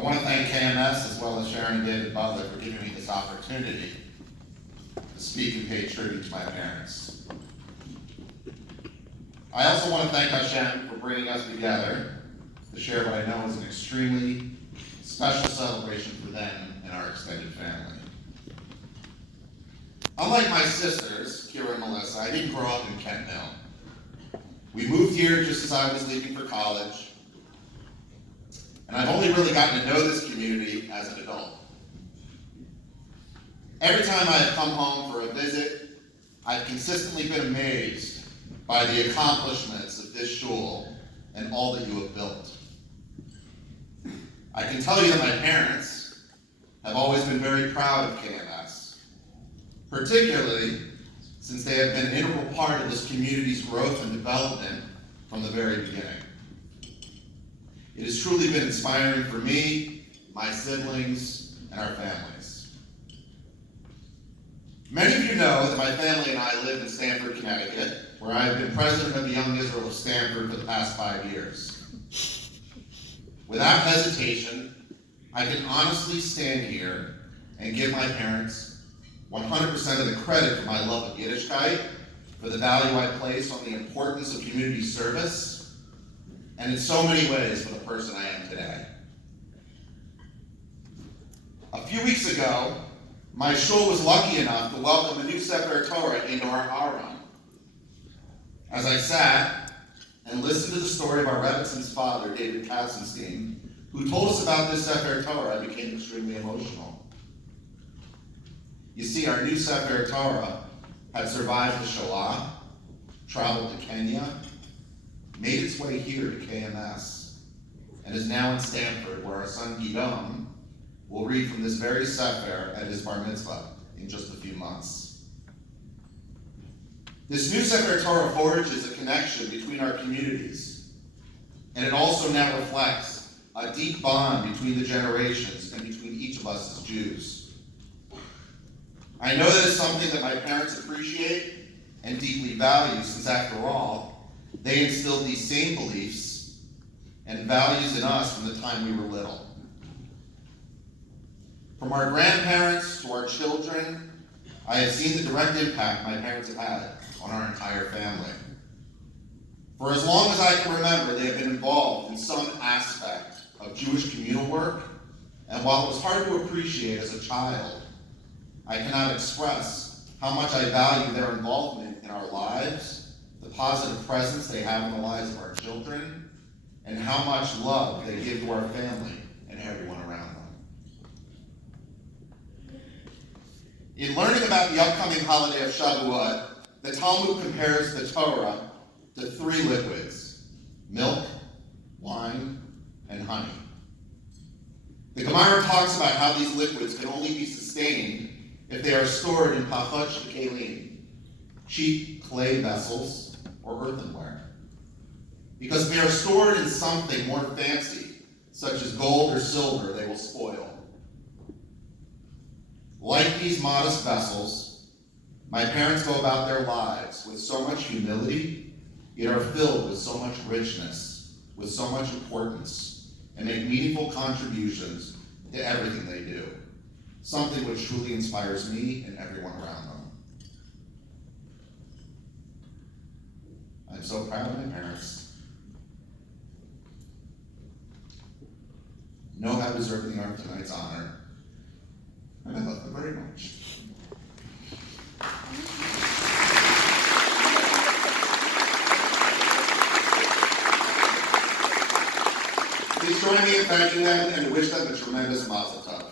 I want to thank KMS as well as Sharon and David Butler for giving me this opportunity to speak and pay tribute to my parents. I also want to thank Hashem for bringing us together to share what I know is an extremely special celebration for them and our extended family. Unlike my sisters, Kira and Melissa, I didn't grow up in Kent Mill. We moved here just as I was leaving for college, and I've only really gotten to know this community as an adult. Every time I have come home for a visit, I've consistently been amazed by the accomplishments of this shul and all that you have built. I can tell you that my parents have always been very proud of KMS, particularly since they have been an integral part of this community's growth and development from the very beginning. It has truly been inspiring for me, my siblings, and our families. Many of you know that my family and I live in Stamford, Connecticut, where I have been president of the Young Israel of Stamford for the past 5 years. Without hesitation, I can honestly stand here and give my parents 100% of the credit for my love of Yiddishkeit, for the value I place on the importance of community service, and in so many ways for the person I am today. A few weeks ago, my shul was lucky enough to welcome a new Sefer Torah into our Aron. As I sat and listened to the story of our Rebbitzin's father, David Katzenstein, who told us about this Sefer Torah, I became extremely emotional. You see, our new Sefer Torah had survived the Shoah, traveled to Kenya, made its way here to KMS, and is now in Stamford, where our son Gidon will read from this very Sefer at his bar mitzvah in just a few months. This new Sefer Torah forges a connection between our communities, and it also now reflects a deep bond between the generations and between each of us as Jews. I know that it's something that my parents appreciate and deeply value, since after all, they instilled these same beliefs and values in us from the time we were little. From our grandparents to our children, I have seen the direct impact my parents have had on our entire family. For as long as I can remember, they have been involved in some aspect of Jewish communal work, and while it was hard to appreciate as a child, I cannot express how much I value their involvement in our lives, the positive presence they have in the lives of our children, and how much love they give to our family and everyone around them. In learning about the upcoming holiday of Shavuot, the Talmud compares the Torah to 3 liquids: milk, wine, and honey. The Gemara talks about how these liquids can only be sustained if they are stored in pachot shekalim, cheap clay vessels or earthenware. Because if they are stored in something more fancy, such as gold or silver, they will spoil. Like these modest vessels, my parents go about their lives with so much humility, yet are filled with so much richness, with so much importance, and make meaningful contributions to everything they do, something which truly inspires me and everyone around them. I'm so proud of my parents. Know how deserving they are of tonight's honor, and I love them very much. Please join me in thanking them and wish them a tremendous mazel tov.